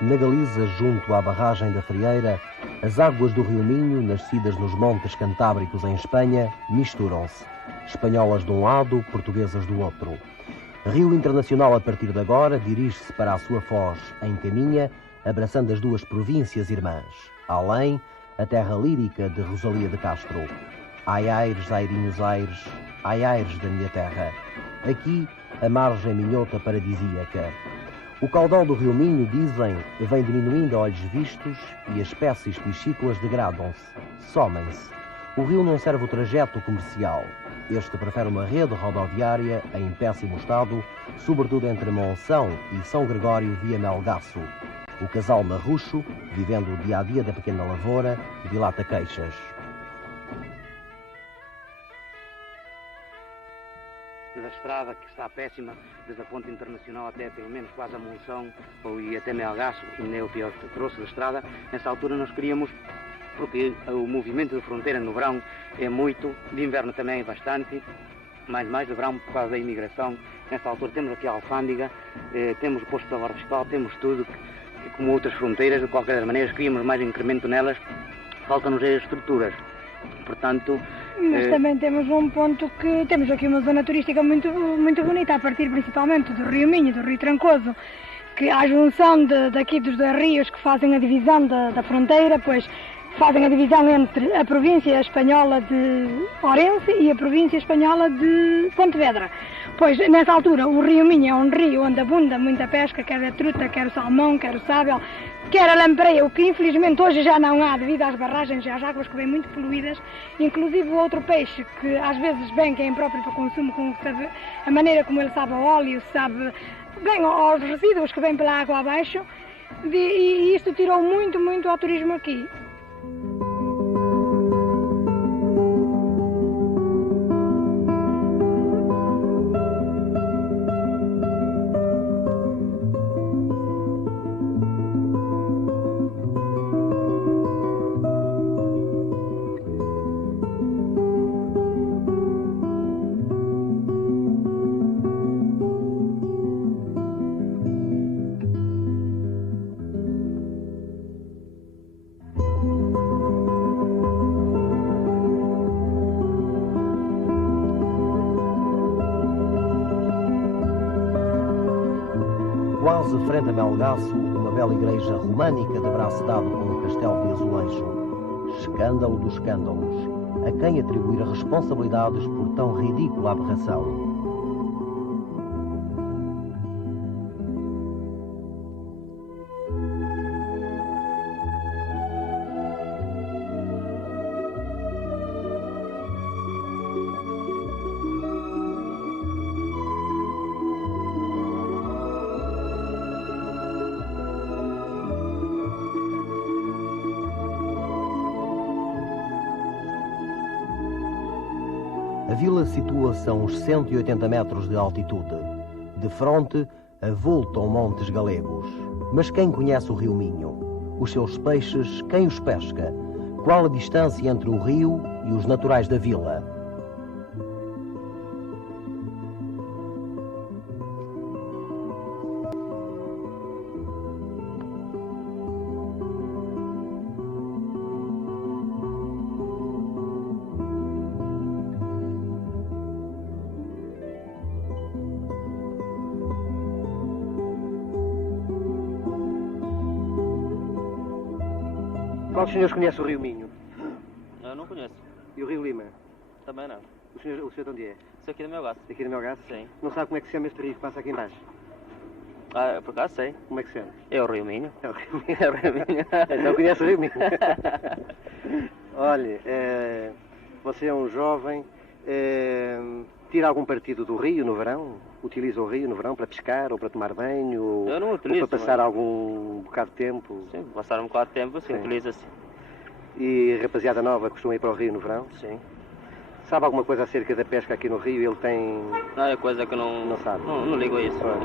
Na Galiza, junto à barragem da Frieira, as águas do Rio Minho, nascidas nos montes cantábricos em Espanha, misturam-se. Espanholas de um lado, portuguesas do outro. Rio Internacional, a partir de agora, dirige-se para a sua foz em Caminha, abraçando as duas províncias irmãs. Além, a terra lírica de Rosalia de Castro. Ai aires, airinhos aires, ai aires da minha terra. Aqui, a margem minhota paradisíaca. O caudal do Rio Minho, dizem, vem diminuindo a olhos vistos e as espécies piscícolas degradam-se, somem-se. O rio não serve o trajeto comercial. Este prefere uma rede rodoviária em péssimo estado, sobretudo entre Monção e São Gregório via Melgaço. O casal marrucho, vivendo o dia-a-dia da pequena lavoura, dilata queixas. Da estrada, que está péssima, desde a ponte internacional até pelo menos quase a Monção e até Melgaço, ainda é o pior troço da estrada. Nessa altura nós queríamos, porque o movimento de fronteira no verão é muito, de inverno também é bastante, mais de verão por causa da imigração. Nessa altura temos aqui a alfândega, temos o posto da Guarda Fiscal, temos tudo, como outras fronteiras. De qualquer maneira queríamos mais incremento nelas, faltam-nos as estruturas, portanto... Mas também temos um ponto que temos aqui uma zona turística muito bonita, a partir principalmente do Rio Minho, do Rio Trancoso, que a junção daqui dos dois rios que fazem a divisão da fronteira, pois fazem a divisão entre a província espanhola de Ourense e a província espanhola de Pontevedra. Pois nessa altura o Rio Minho é um rio onde abunda muita pesca, quer a truta, quer o salmão, quer o sábio, quer a lampreia, o que infelizmente hoje já não há devido às barragens e às águas que vêm muito poluídas, inclusive o outro peixe que às vezes bem que é impróprio para consumo, com a maneira como ele sabe ao óleo, sabe bem aos resíduos que vêm pela água abaixo, e isto tirou muito ao turismo aqui. Quase frente a Melgaço, uma bela igreja românica de braço dado com um castelo de azulejo. Escândalo dos escândalos. A quem atribuir responsabilidades por tão ridícula aberração? A vila situa-se a uns 180 metros de altitude. De fronte, avultam montes galegos. Mas quem conhece o Rio Minho? Os seus peixes, quem os pesca? Qual a distância entre o rio e os naturais da vila? Qual dos senhores conhece o Rio Minho? Eu não conheço. E o Rio Lima? Também não. O senhor de onde é? Isso aqui é do meu gato. Aqui no Melgaço? Sim. Não sabe como é que se chama este rio que passa aqui embaixo? Ah, por acaso sei. Como é que se chama? É o Rio Minho. É o Rio Minho. É o Rio Minho. Então conhece o Rio Minho. Olha, Você é um jovem, tira algum partido do rio no verão? Utiliza o rio no verão para pescar ou para tomar banho? Ou, Eu não ou utilizo, para passar mas- algum bocado de tempo? Sim, passar um bocado de tempo, sim, Sim. utiliza-se. E a rapaziada nova costuma ir para o rio no verão? Sim. Sabe alguma coisa acerca da pesca aqui no rio? Ele tem... Não é coisa que não... Não sabe. Não ligo a isso. Pois.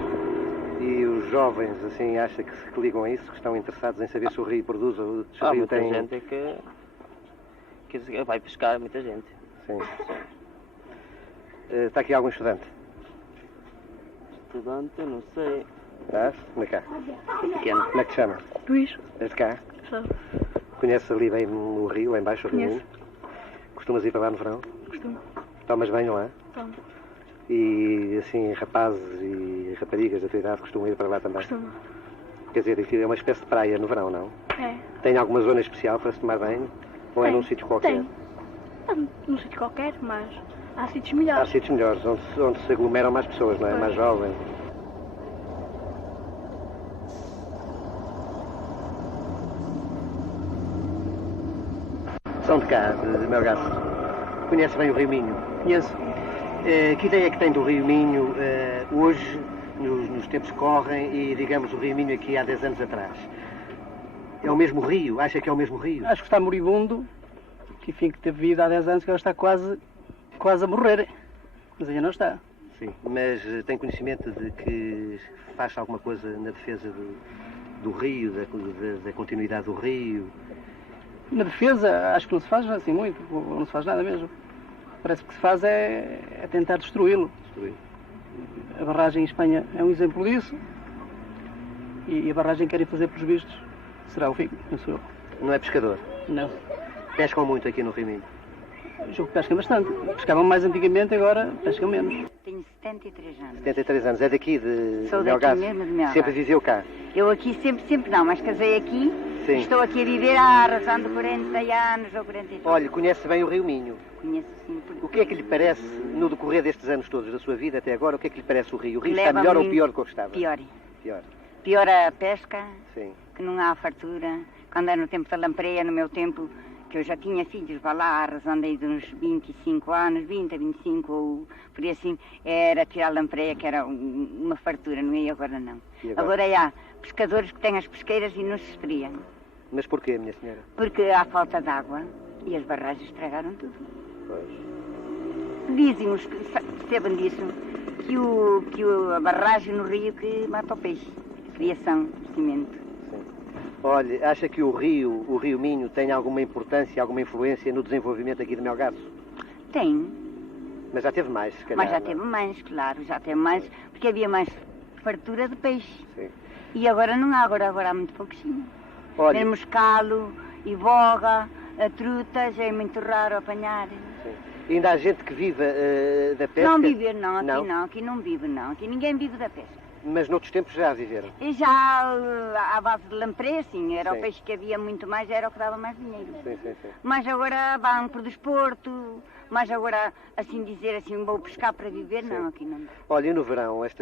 E os jovens, assim, acha que ligam a isso? Que estão interessados em saber se o rio produz ou se o Há rio muita tem... gente que vai pescar, muita gente. Sim. Está aqui algum estudante? Estudante, não sei. Estás? Como é cá? Pequeno. Como é que te chama? Luís, És de cá? sou. Conheces ali bem o rio, lá embaixo, o rio Conheço. Minho? Costumas ir para lá no verão? Costumo. Tomas banho lá? Tomo. E, assim, rapazes e raparigas da tua idade costumam ir para lá também? Costumo. Quer dizer, aquilo é uma espécie de praia no verão, não? É. Tem alguma zona especial para se tomar banho? Ou é Tem. num sítio qualquer? Tem. Num sítio qualquer, mas há sítios Há melhores. sítios melhores, onde se aglomeram mais pessoas, não é? Pois. Mais jovens. São de cá, de Melgaço. Conhece bem o Rio Minho? Conheço. Que ideia é que tem do Rio Minho hoje, nos tempos que correm, e digamos o Rio Minho aqui há 10 anos atrás? É o mesmo rio? Acha que é o mesmo rio? Acho que está moribundo, que enfim, que teve vida há 10 anos, que agora está quase a morrer. Mas ainda não está. Sim. Mas tem conhecimento de que faz alguma coisa na defesa do rio, da continuidade do rio? Na defesa, acho que não se faz assim muito, ou não se faz nada mesmo. Parece que o que se faz é tentar destruí-lo. Destruir. A barragem em Espanha é um exemplo disso. E a barragem que querem fazer pelos vistos será o fim, penso eu. Não é pescador? Não. Pescam muito aqui no Rio Minho? O jogo pesca bastante. Pescavam mais antigamente, agora pescam menos. Tenho 73 anos. 73 anos. É daqui de Sou daqui Melgaço? mesmo, de Melgaço. Sempre viveu cá? Eu aqui sempre não, mas casei aqui. Sim. Estou aqui a viver há razão de 40 anos ou 40 e tal. Olha, conhece bem o Rio Minho. Conheço sim. O que é que lhe parece, no decorrer destes anos todos da sua vida até agora, o que é que lhe parece o rio? O rio está Leva melhor ou muito- pior do que o que estava? Pior. Pior. Pior a pesca, Sim. que não há fartura. Quando era no tempo da lampreia, no meu tempo, que eu já tinha filhos, vá lá, a razão daí de uns 25 anos, 20 a 25, ou por aí assim, era tirar a lampreia, que era uma fartura, não é? Agora não. E agora? Agora há pescadores que têm as pesqueiras e não se esfriam. Mas porquê, minha senhora? Porque há falta de água e as barragens estragaram tudo. Pois. Dizem os que percebem disso que a barragem no rio que mata o peixe. Criação de cimento. Olha, acha que o Rio Minho tem alguma importância, alguma influência no desenvolvimento aqui de Melgaço? Tem, Mas já teve mais, se calhar. mas já não? teve mais, claro, já teve mais, porque havia mais fartura de peixe. Sim. E agora não há, agora há muito pouquinho. Olha, Mesmo escalo e boga, a trutas, é muito raro apanhar. sim. Ainda há gente que vive da pesca? Não viver não, aqui não vive não, aqui ninguém vive da pesca. Mas noutros tempos já viveram? E já à base de lampreia, sim, era Sim. o peixe que havia muito mais, era o que dava mais dinheiro. Sim, sim, sim. Mas agora vão para o desporto, mas agora, assim dizer assim, vou pescar para viver, não, aqui não dá. Olha, e no verão, as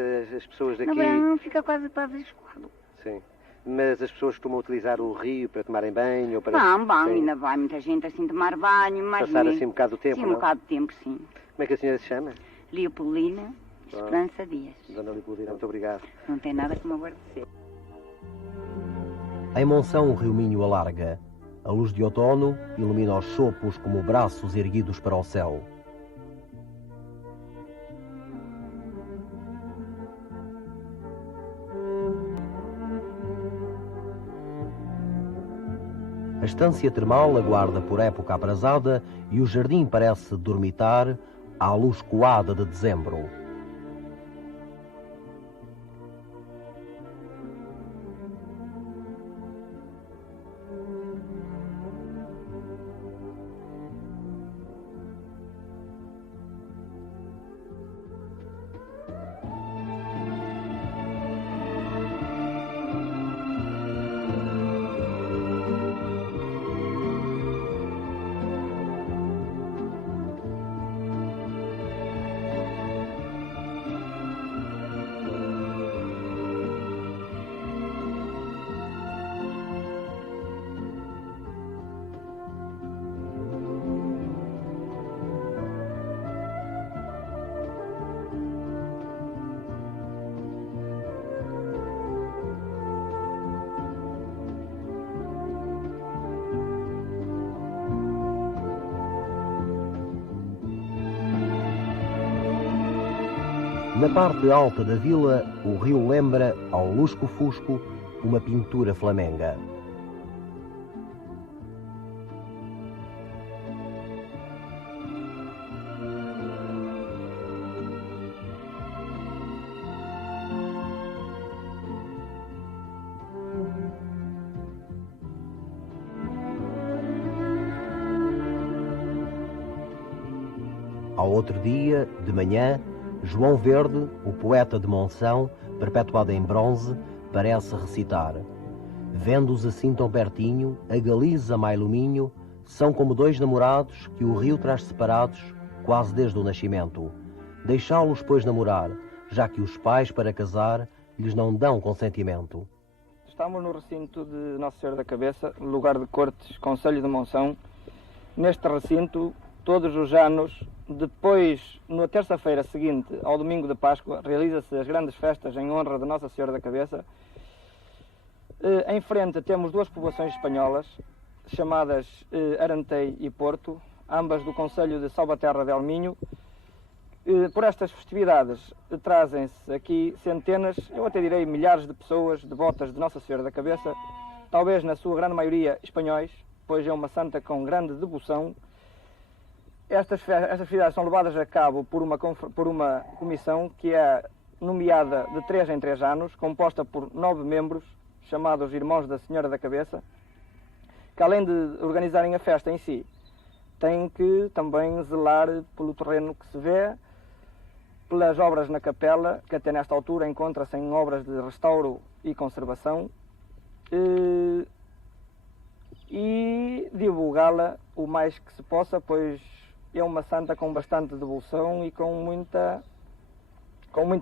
pessoas daqui... No verão fica quase escoado. Sim. Mas as pessoas costumam utilizar o rio para tomarem banho ou para... Não, bom, Sim. ainda vai muita gente assim tomar banho, mas... Passar nem- assim um bocado de tempo, Sim, não? um bocado de tempo, sim. Como é que a senhora se chama? Leopoldina Esperança Dias. Dona Leopoldina, muito obrigado. Não tem nada como agradecer. Em Monção, o Rio Minho alarga. A luz de outono ilumina os chopos como braços erguidos para o céu. A estância termal aguarda por época aprazada e o jardim parece dormitar à luz coada de dezembro. Na parte alta da vila, o rio lembra, ao lusco-fusco, uma pintura flamenga. Ao outro dia, de manhã, João Verde, o poeta de Monção, perpetuado em bronze, parece recitar: vendo-os assim tão pertinho, a Galiza mais luminho, são como dois namorados que o rio traz separados, quase desde o nascimento. Deixá-los, pois, namorar, já que os pais, para casar, lhes não dão consentimento. Estamos no recinto de Nossa Senhora da Cabeça, lugar de Cortes, concelho de Monção. Neste recinto, todos os anos, depois, na terça-feira seguinte ao domingo de Páscoa, realiza-se as grandes festas em honra de Nossa Senhora da Cabeça. Em frente temos duas povoações espanholas, chamadas Arantei e Porto, ambas do concelho de Salvaterra del Minho. Por estas festividades trazem-se aqui centenas, eu até direi milhares de pessoas devotas de Nossa Senhora da Cabeça, talvez na sua grande maioria espanhóis, pois é uma santa com grande devoção. Estas festividades são levadas a cabo por uma comissão que é nomeada de 3 em 3 anos, composta por 9 membros, chamados Irmãos da Senhora da Cabeça, que além de organizarem a festa em si, têm que também zelar pelo terreno que se vê, pelas obras na capela, que até nesta altura encontra-se em obras de restauro e conservação, e divulgá-la o mais que se possa, pois é uma santa com bastante devoção e com muita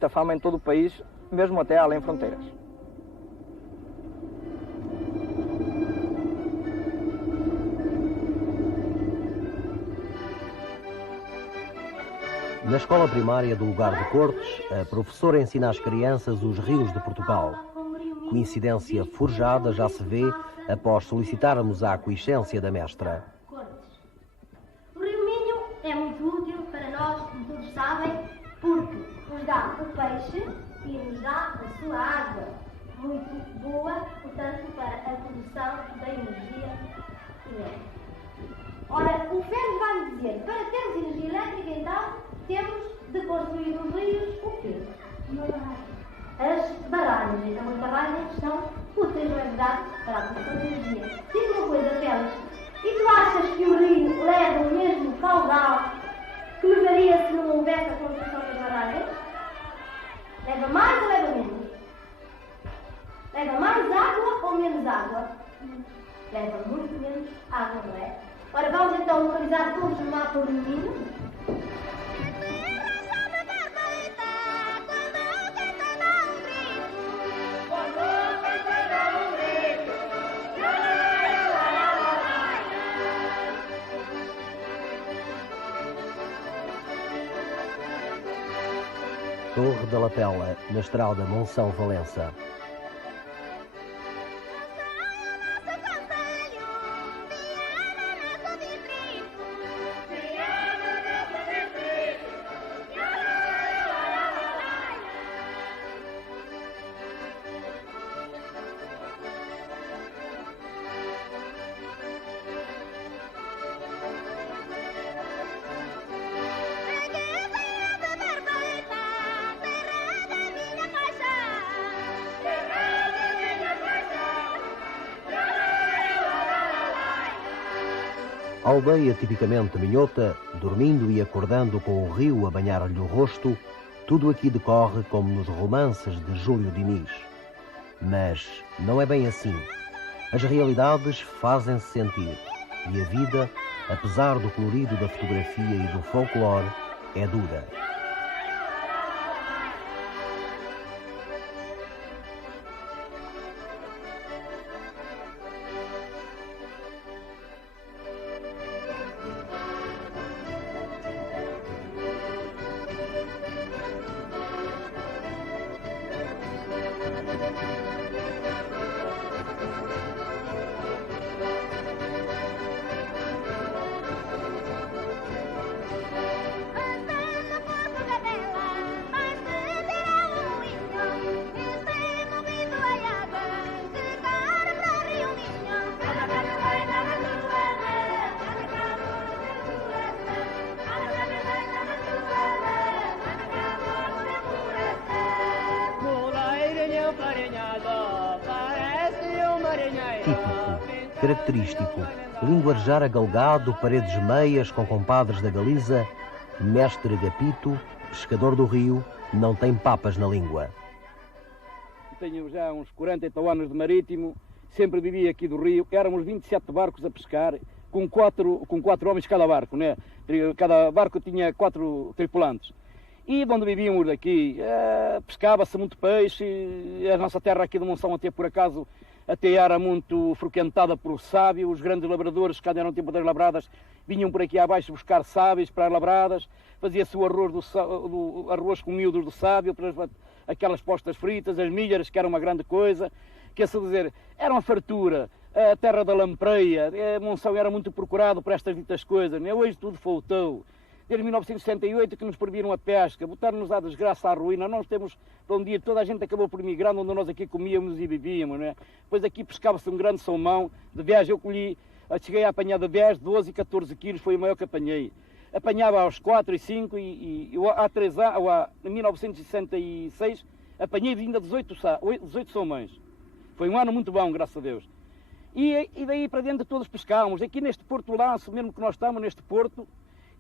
fama em todo o país, mesmo até além fronteiras. Na escola primária do lugar de Cortes, a professora ensina às crianças os rios de Portugal. Coincidência forjada já se vê após solicitarmos a aquiescência da mestra. O rio Minho é muito útil para nós, como todos sabem, porque nos dá o peixe e nos dá a sua água, muito boa, portanto, para a produção da energia elétrica. Ora, o Ferro vai-me dizer, para termos energia elétrica, então, temos de construir os rios o quê? As barragens. Então, as barragens são úteis, não é verdade, para a produção de energia. Diz uma coisa, Félix, e tu achas que o rio leva o mesmo caudal que levaria se não houvesse a construção das barragens? Leva mais ou leva menos? Leva mais água ou menos água? Leva muito menos água, não é? Ora, vamos então localizar todos no mapa o rio Minho. Torre da Lapela, na estrada Monção-Valença. Aldeia tipicamente minhota, dormindo e acordando com o rio a banhar-lhe o rosto, tudo aqui decorre como nos romances de Júlio Diniz. Mas não é bem assim. As realidades fazem-se sentir e a vida, apesar do colorido da fotografia e do folclore, é dura. Típico, característico, linguajar agalgado, paredes meias com compadres da Galiza, mestre Gapito, pescador do rio, não tem papas na língua. Tenho já uns 40 e tal anos de marítimo, sempre vivi aqui do rio, éramos 27 barcos a pescar, com quatro homens cada barco, né? Cada barco tinha 4 tripulantes. E de onde vivíamos daqui, pescava-se muito peixe, a nossa terra aqui de Monção até por acaso até era muito frequentada por sábio, os grandes labradores, quando eram tempo das labradas, vinham por aqui abaixo buscar sábios para as labradas, fazia-se o arroz com miúdos do sábio, aquelas postas fritas, as milhares, que era uma grande coisa, quer dizer, era uma fartura, a terra da lampreia, a Monção era muito procurado por estas ditas coisas, né? Hoje tudo faltou. Desde 1968 que nos proibiram a pesca, botaram-nos à desgraça, à ruína, nós temos, para um dia toda a gente acabou por migrar, onde nós aqui comíamos e vivíamos, não é? Depois aqui pescava-se um grande salmão, de vez eu colhi, cheguei a apanhar de vez 12 e 14 quilos, foi o maior que apanhei. Apanhava aos 4 e 5 e há 3 anos, em 1966, apanhei ainda 18 salmões. Foi um ano muito bom, graças a Deus. E daí para dentro todos pescávamos. Aqui neste Porto Laço, mesmo que nós estamos neste porto,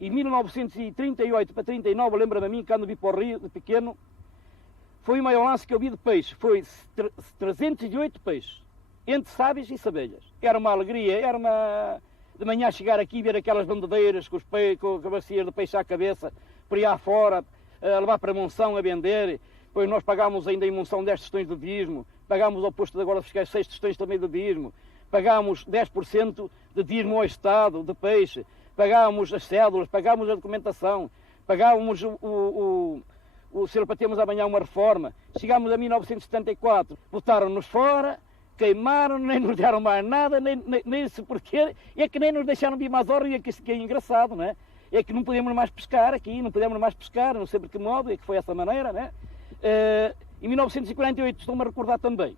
em 1938 para 39, lembra-me a mim, quando vi para o rio de pequeno, foi o maior lance que eu vi de peixe. Foi 308 peixes, entre sábios e sabelhas. Era uma alegria, era uma... De manhã chegar aqui e ver aquelas bandadeiras com as bacias de peixe à cabeça, por aí afora, a levar para Monção a vender. Depois nós pagámos ainda em Monção 10 tostões de dízimo, pagámos ao posto de Guarda Fiscais 6 tostões também de dízimo, pagámos 10% de dízimo ao Estado de peixe, pagámos as cédulas, pagámos a documentação, pagámos o senhor para termos amanhã uma reforma. Chegámos a 1974, botaram-nos fora, queimaram, nem nos deram mais nada, nem se porquê, é que nem nos deixaram vir mais ao rio, é que isso que é engraçado, né? É que não podemos mais pescar aqui, não podemos mais pescar, não sei por que modo, é que foi essa maneira, né? Em 1948, estou-me a recordar também,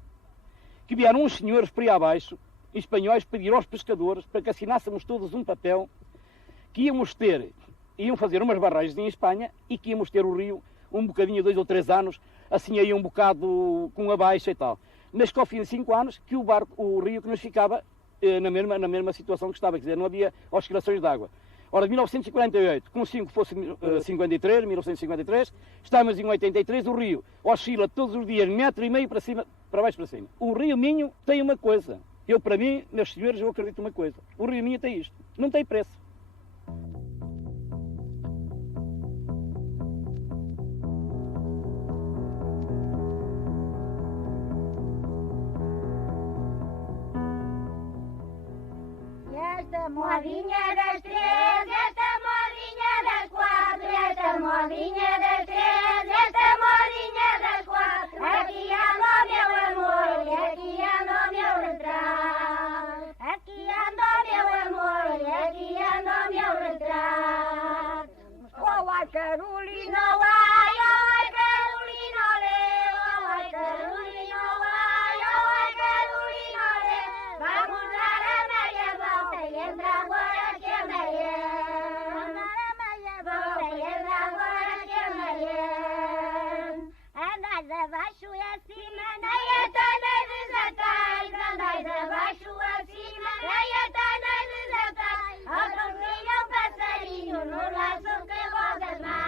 que vieram uns senhores por aí abaixo, espanhóis, pedir aos pescadores para que assinássemos todos um papel que iam fazer umas barragens em Espanha e que íamos ter o rio um bocadinho, 2 ou 3 anos, assim aí um bocado com a baixa e tal. Mas que ao fim de 5 anos, que o rio que nos ficava na mesma situação que estava, quer dizer, não havia oscilações de água. Ora, de 1948, com 5 fosse 1953, estamos em 83, o rio oscila todos os dias 1,5 metro para cima, para baixo para cima. O Rio Minho tem uma coisa, para mim, meus senhores, eu acredito uma coisa, o Rio Minho tem isto, não tem preço. Esta modinha das 3, esta modinha das 4, esta modinha das 3, esta modinha das 4. Aqui anda o meu amor e aqui anda o meu retrato. Aqui anda o meu amor e aqui anda o meu retrato. Olá Carolina, olá Carolina, olá Carolina, olá Carolina, vamos dar a meia volta e entra agora que é meia. Dar a meia volta e entra agora que é meia. Andais abaixo e acima, nem até nem desatais. Andais abaixo acima, nem até nem desatais. Outro filho um passarinho no laço que rodas mais.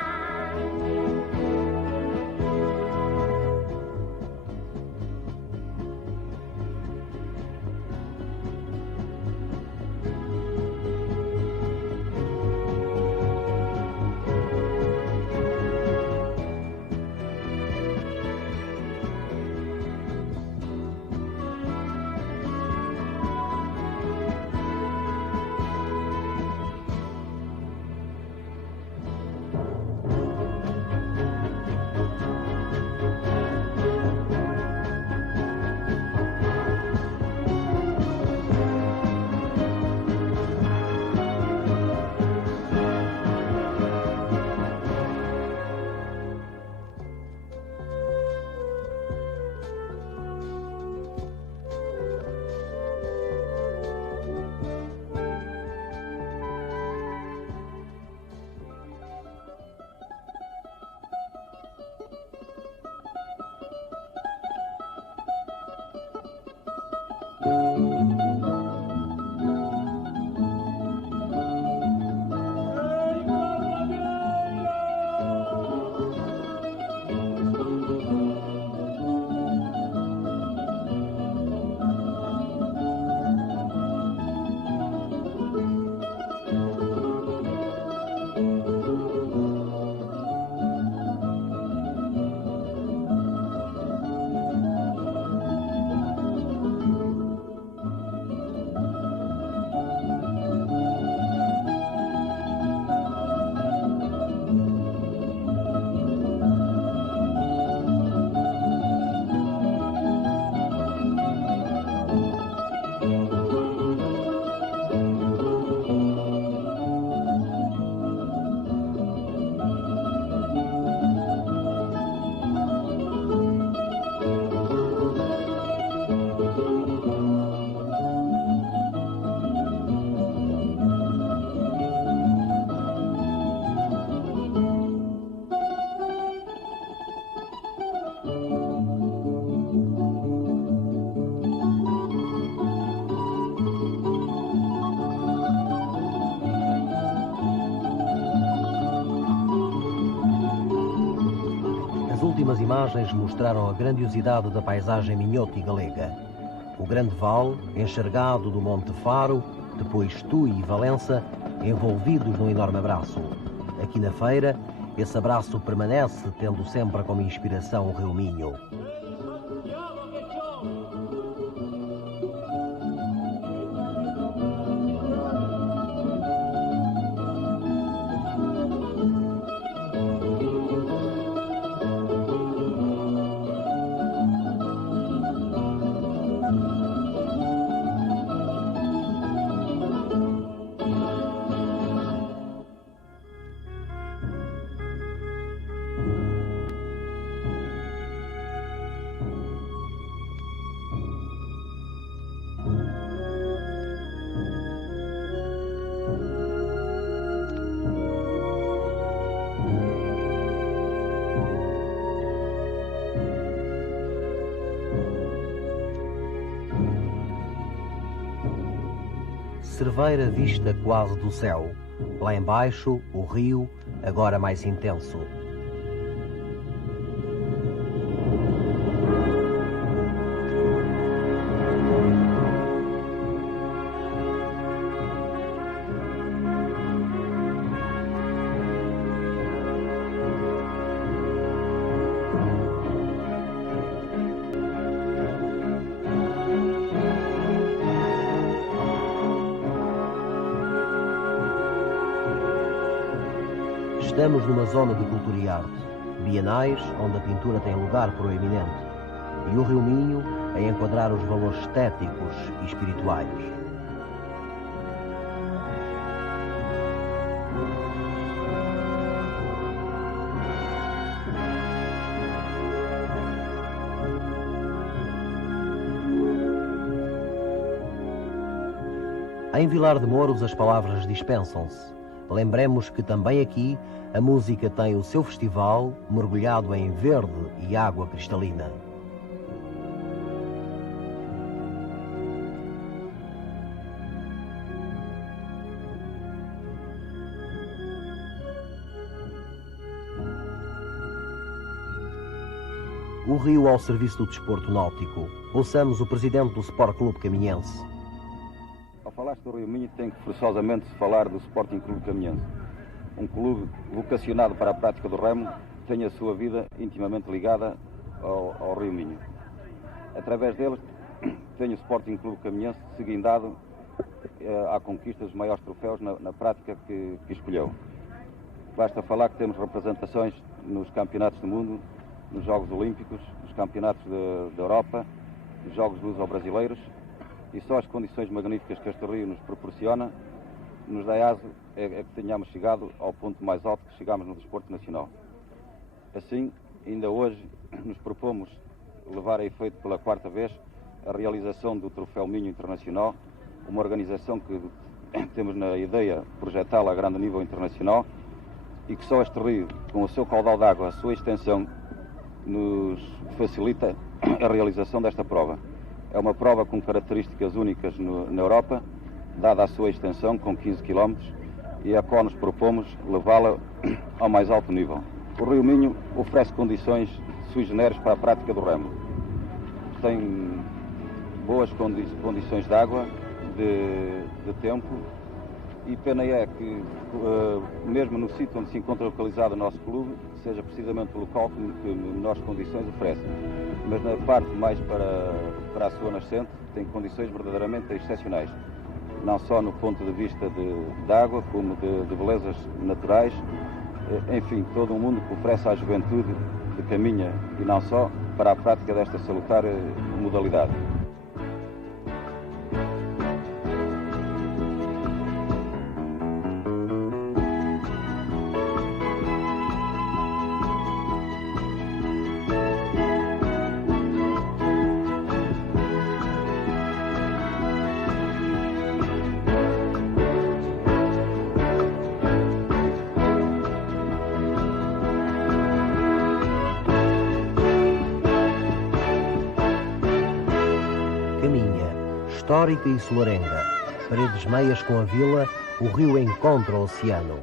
As últimas imagens mostraram a grandiosidade da paisagem minhote e galega. O grande vale, enxergado do Monte Faro, depois Tui e Valença, envolvidos num enorme abraço. Aqui na feira, esse abraço permanece, tendo sempre como inspiração o Rio Minho. Cerveira vista quase do céu. Lá embaixo, o rio, agora mais intenso. Estamos numa zona de cultura e arte, bienais onde a pintura tem lugar proeminente, e o Rio Minho a enquadrar os valores estéticos e espirituais. Em Vilar de Mouros as palavras dispensam-se. Lembremos que também aqui a música tem o seu festival mergulhado em verde e água cristalina. O rio ao serviço do desporto náutico. Ouçamos o presidente do Sport Clube Caminhense. Ao falar do Rio Minho, tem que forçosamente falar do Sporting Clube Caminhense. Um clube vocacionado para a prática do remo, tem a sua vida intimamente ligada ao Rio Minho. Através deles, tem o Sporting Clube Caminhense seguindado à conquista dos maiores troféus na prática que escolheu. Basta falar que temos representações nos campeonatos do mundo, nos Jogos Olímpicos, nos campeonatos da Europa, nos Jogos Luso-Brasileiros, e só as condições magníficas que este rio nos proporciona nos dá aso é que tenhamos chegado ao ponto mais alto que chegamos no desporto nacional. Assim, ainda hoje nos propomos levar a efeito pela quarta vez a realização do Troféu Minho Internacional, uma organização que temos na ideia projetá-la a grande nível internacional e que só este rio, com o seu caudal de água, a sua extensão, nos facilita a realização desta prova. É uma prova com características únicas na Europa, dada a sua extensão, com 15 km, e a qual nos propomos levá-la ao mais alto nível. O Rio Minho oferece condições sui generis para a prática do remo. Tem boas condições de água, de tempo, e pena é que, mesmo no sítio onde se encontra localizado o nosso clube, seja precisamente o local que menores condições oferece. Mas na parte mais para a sua nascente, tem condições verdadeiramente excepcionais. Não só no ponto de vista de água, como de belezas naturais. Enfim, todo um mundo que oferece à juventude que caminha, e não só, para a prática desta salutar modalidade. Histórica e solarenga, paredes meias com a vila, o rio encontra o oceano.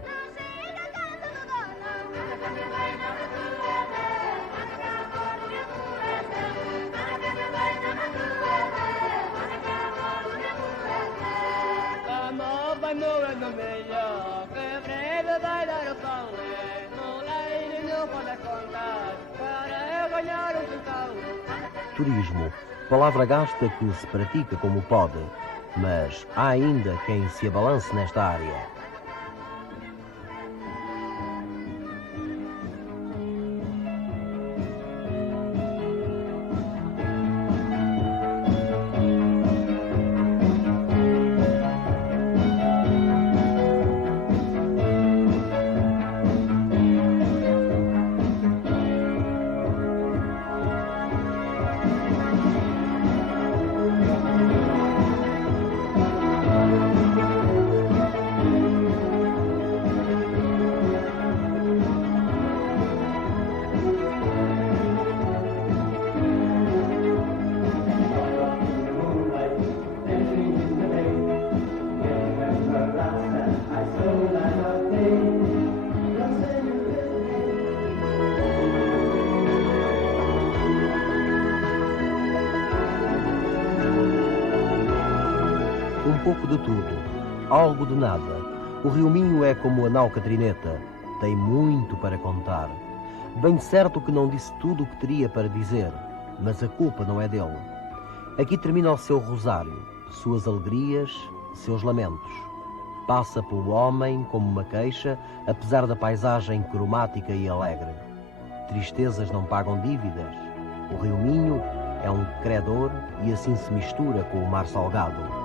Turismo, palavra gasta que se pratica como pode, mas há ainda quem se abalance nesta área. Um pouco de tudo, algo de nada. O Rio Minho é como a nau Catrineta, tem muito para contar. Bem certo que não disse tudo o que teria para dizer, mas a culpa não é dele. Aqui termina o seu rosário, suas alegrias, seus lamentos. Passa pelo homem como uma queixa, apesar da paisagem cromática e alegre. Tristezas não pagam dívidas. O Rio Minho é um credor e assim se mistura com o mar salgado.